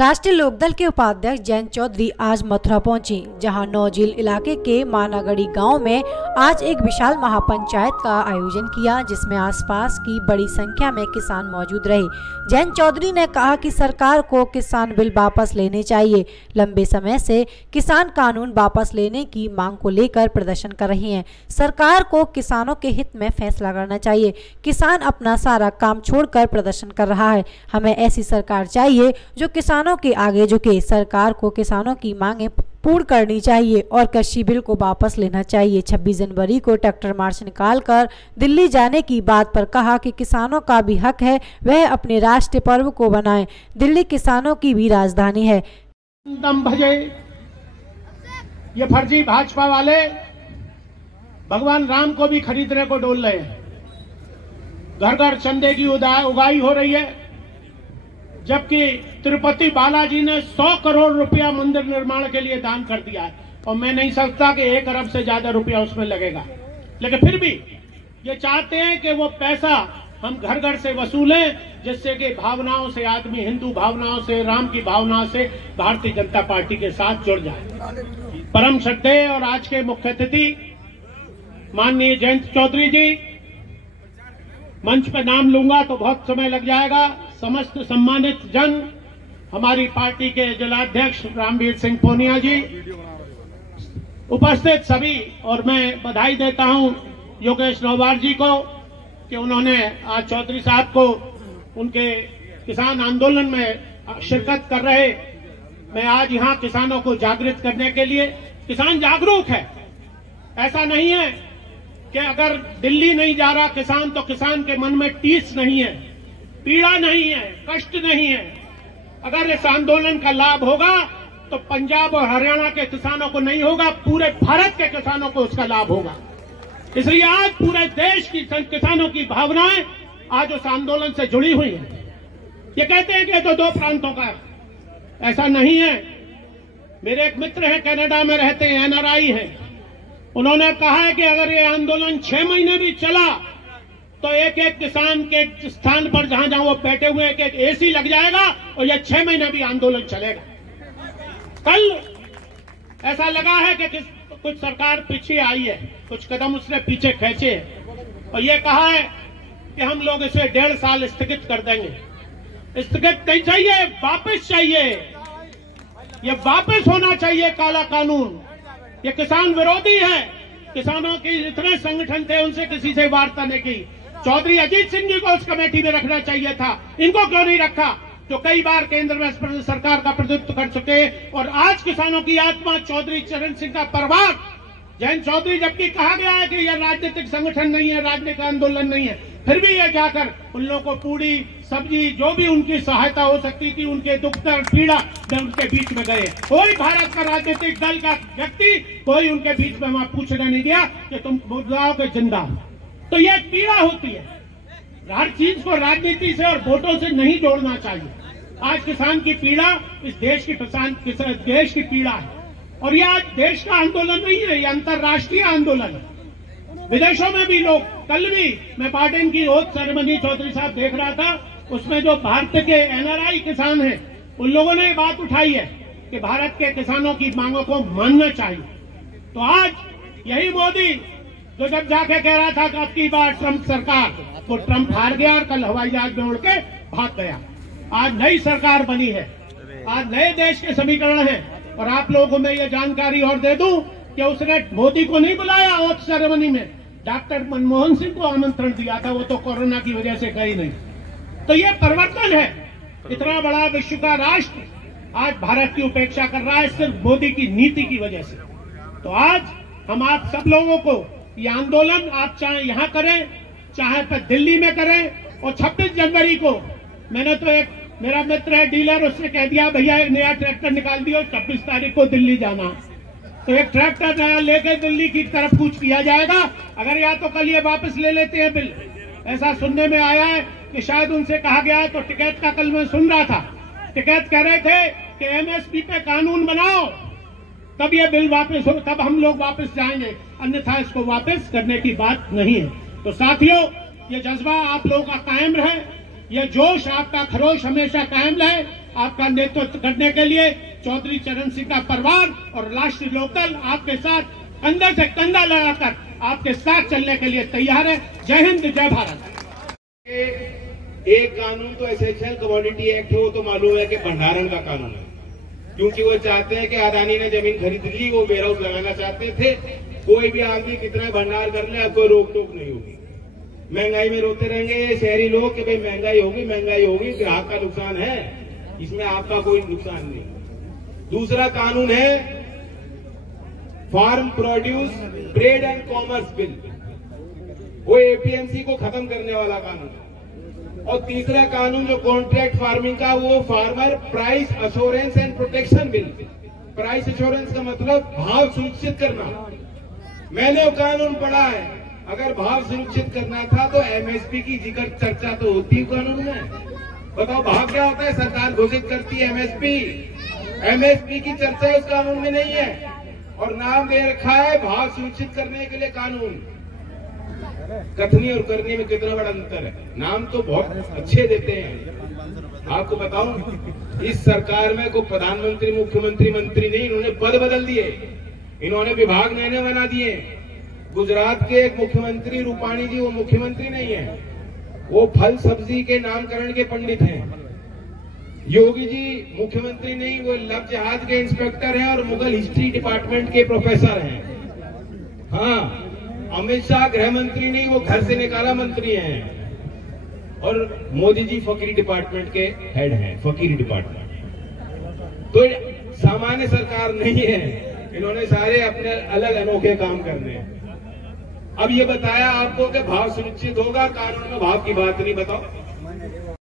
राष्ट्रीय लोकदल के उपाध्यक्ष जयंत चौधरी आज मथुरा पहुंची, जहां नौझील इलाके के मानागढ़ी गांव में आज एक विशाल महापंचायत का आयोजन किया, जिसमें आसपास की बड़ी संख्या में किसान मौजूद रहे। जयंत चौधरी ने कहा कि सरकार को किसान बिल वापस लेने चाहिए। लंबे समय से किसान कानून वापस लेने की मांग को लेकर प्रदर्शन कर रहे हैं। सरकार को किसानों के हित में फैसला करना चाहिए। किसान अपना सारा काम छोड़कर प्रदर्शन कर रहा है। हमें ऐसी सरकार चाहिए जो किसानों के आगे झुके। सरकार को किसानों की मांगें पूर्ण करनी चाहिए और कृषि बिल को वापस लेना चाहिए। 26 जनवरी को ट्रैक्टर मार्च निकालकर दिल्ली जाने की बात पर कहा कि किसानों का भी हक है वह अपने राष्ट्रीय पर्व को बनाएं। दिल्ली किसानों की भी राजधानी है। दम भजे ये फर्जी भाजपा वाले भगवान राम को भी खरीदने को डोल रहे हैं। घर घर चंदे की उगाई हो रही है, जबकि तिरुपति बालाजी ने 100 करोड़ रुपया मंदिर निर्माण के लिए दान कर दिया है और मैं नहीं समझता कि 1 अरब से ज्यादा रुपया उसमें लगेगा। लेकिन फिर भी ये चाहते हैं कि वो पैसा हम घर घर से वसूलें, जिससे कि भावनाओं से आदमी हिंदू भावनाओं से, राम की भावना से भारतीय जनता पार्टी के साथ जुड़ जाए। परम श्रद्धेय और आज के मुख्य अतिथि माननीय जयंत चौधरी जी, मंच पर नाम लूंगा तो बहुत समय लग जाएगा। समस्त सम्मानित जन, हमारी पार्टी के जिलाध्यक्ष रामवीर सिंह पूनिया जी, उपस्थित सभी, और मैं बधाई देता हूं योगेश नौबार जी को कि उन्होंने आज चौधरी साहब को उनके किसान आंदोलन में शिरकत कर रहे। मैं आज यहां किसानों को जागृत करने के लिए, किसान जागरूक है। ऐसा नहीं है कि अगर दिल्ली नहीं जा रहा किसान तो किसान के मन में टीस नहीं है, पीड़ा नहीं है, कष्ट नहीं है। अगर इस आंदोलन का लाभ होगा तो पंजाब और हरियाणा के किसानों को नहीं होगा, पूरे भारत के किसानों को उसका लाभ होगा। इसलिए आज पूरे देश की किसानों की भावनाएं आज उस आंदोलन से जुड़ी हुई हैं। ये कहते हैं कि तो 2 प्रांतों का, ऐसा नहीं है। मेरे एक मित्र हैं, कनाडा में रहते हैं, NRI हैं। उन्होंने कहा है कि अगर ये आंदोलन 6 महीने भी चला तो एक एक किसान के स्थान पर जहां जहां वो बैठे हुए एक एक AC लग जाएगा और यह 6 महीने भी आंदोलन चलेगा। कल ऐसा लगा है कि कुछ सरकार पीछे आई है, कुछ कदम उसने पीछे खींचे हैं और ये कहा है कि हम लोग इसे 1.5 साल स्थगित कर देंगे। स्थगित नहीं चाहिए, वापस चाहिए। ये वापस होना चाहिए काला कानून। ये किसान विरोधी है। किसानों के इतने संगठन थे, उनसे किसी से वार्ता नहीं की। चौधरी अजीत सिंह जी को उस कमेटी में रखना चाहिए था, इनको क्यों नहीं रखा, जो कई बार केंद्र में सरकार का प्रतिनिधित्व कर चुके। और आज किसानों की आत्मा चौधरी चरण सिंह का परिवार, जयंत चौधरी, जबकि कहा गया है कि यह राजनीतिक संगठन नहीं है, राजनीतिक आंदोलन नहीं है, फिर भी यह जाकर उन लोगों को पूरी सब्जी जो भी उनकी सहायता हो सकती थी, उनके दुख दर्द पीड़ा में उनके बीच में गए। कोई भारत का राजनीतिक दल का व्यक्ति कोई उनके बीच में वहां पूछने नहीं दिया कि तुम मुर्दाओं के जिंदा हो। तो यह पीड़ा होती है। हर चीज को राजनीति से और वोटों से नहीं जोड़ना चाहिए। आज किसान की पीड़ा इस देश की देश की पीड़ा है और यह आज देश का आंदोलन नहीं है, यह अंतर्राष्ट्रीय आंदोलन है। विदेशों में भी लोग, कल भी मैं पार्टी की ओथ सेरेमनी चौधरी साहब देख रहा था, उसमें जो भारत के NRI किसान हैं उन लोगों ने बात उठाई है कि भारत के किसानों की मांगों को मानना चाहिए। तो आज यही मोदी जो जब जाके कह रहा था कि अब की बार ट्रंप सरकार, तो ट्रंप हार गया और कल हवाई जहाज में उड़ के भाग गया। आज नई सरकार बनी है, आज नए देश के समीकरण हैं। और आप लोगों को मैं ये जानकारी और दे दूं कि उसने मोदी को नहीं बुलाया ओथ सेरेमनी में, डॉक्टर मनमोहन सिंह को आमंत्रण दिया था, वो तो कोरोना की वजह से गई नहीं। तो ये परिवर्तन है। इतना बड़ा विश्व का राष्ट्र आज भारत की उपेक्षा कर रहा है सिर्फ मोदी की नीति की वजह से। तो आज हम आप सब लोगों को ये आंदोलन, आप चाहे यहां करें चाहे पर दिल्ली में करें। और 26 जनवरी को मैंने तो एक, मेरा मित्र है डीलर, उसने कह दिया भैया एक नया ट्रैक्टर निकाल दियो, 26 तारीख को दिल्ली जाना। तो एक ट्रैक्टर नया लेके दिल्ली की तरफ कूच किया जाएगा। अगर या तो कल ये वापस ले लेते हैं बिल, ऐसा सुनने में आया है कि शायद उनसे कहा गया है। तो टिकैत का कल मैं सुन रहा था, टिकैत कह रहे थे कि MSP पे कानून बनाओ, तब ये बिल वापस हो, तब हम लोग वापस जाएंगे, अन्यथा इसको वापस करने की बात नहीं है। तो साथियों, ये जज्बा आप लोगों का कायम रहे, ये जोश आपका खरोश हमेशा कायम रहे। आपका नेतृत्व करने के लिए चौधरी चरण सिंह का परिवार और राष्ट्रीय लोकदल आपके साथ कंधे से कंधा लगाकर आपके साथ चलने के लिए तैयार है। जय हिंद, जय भारत। एक कानून तो एसेंशियल कमोडिटी एक्ट है, वो तो मालूम है कि भंडारण का कानून है, क्योंकि वो चाहते हैं कि अदानी ने जमीन खरीद ली, वो वेयर हाउस लगाना चाहते थे। कोई भी आदमी कितना भंडार कर ले, अब कोई रोक टोक नहीं होगी। महंगाई में रोते रहेंगे ये शहरी लोग कि भाई महंगाई होगी, महंगाई होगी, ग्राहक का नुकसान है, इसमें आपका कोई नुकसान नहीं। दूसरा कानून है farm produce trade and commerce bill, वो एपीएमसी को खत्म करने वाला कानून है। और तीसरा कानून जो कॉन्ट्रैक्ट फार्मिंग का, वो farmer price assurance and protection bill. Price assurance का मतलब भाव सुनिश्चित करना। मैंने वो कानून पढ़ा है, अगर भाव सुनिश्चित करना था तो एमएसपी की जिक्र चर्चा तो होती है कानून में। बताओ भाव क्या होता है? सरकार घोषित करती है एमएसपी, एमएसपी की चर्चा उस कानून में नहीं है, और नाम दे रखा है भाव सुनिश्चित करने के लिए कानून। कथनी और करने में कितना बड़ा अंतर है। नाम तो बहुत अच्छे देते हैं। आपको बताऊं, इस सरकार में कोई प्रधानमंत्री, मुख्यमंत्री, मंत्री नहीं, इन्होंने पद बदल दिए, इन्होंने विभाग नए नए बना दिए। गुजरात के एक मुख्यमंत्री रूपाणी जी, वो मुख्यमंत्री नहीं है, वो फल सब्जी के नामकरण के पंडित हैं। योगी जी मुख्यमंत्री नहीं, वो लव जहाज के इंस्पेक्टर हैं और मुगल हिस्ट्री डिपार्टमेंट के प्रोफेसर हैं। हाँ, अमित शाह गृह मंत्री नहीं, वो घर से निकाला मंत्री हैं। और मोदी जी फकीरी डिपार्टमेंट के हेड हैं, फकीरी डिपार्टमेंट। तो सामान्य सरकार नहीं है, इन्होंने सारे अपने अलग अनोखे काम करने हैं। अब ये बताया आपको कि भाव सुनिश्चित होगा, कानून में भाव की बात नहीं। बताओ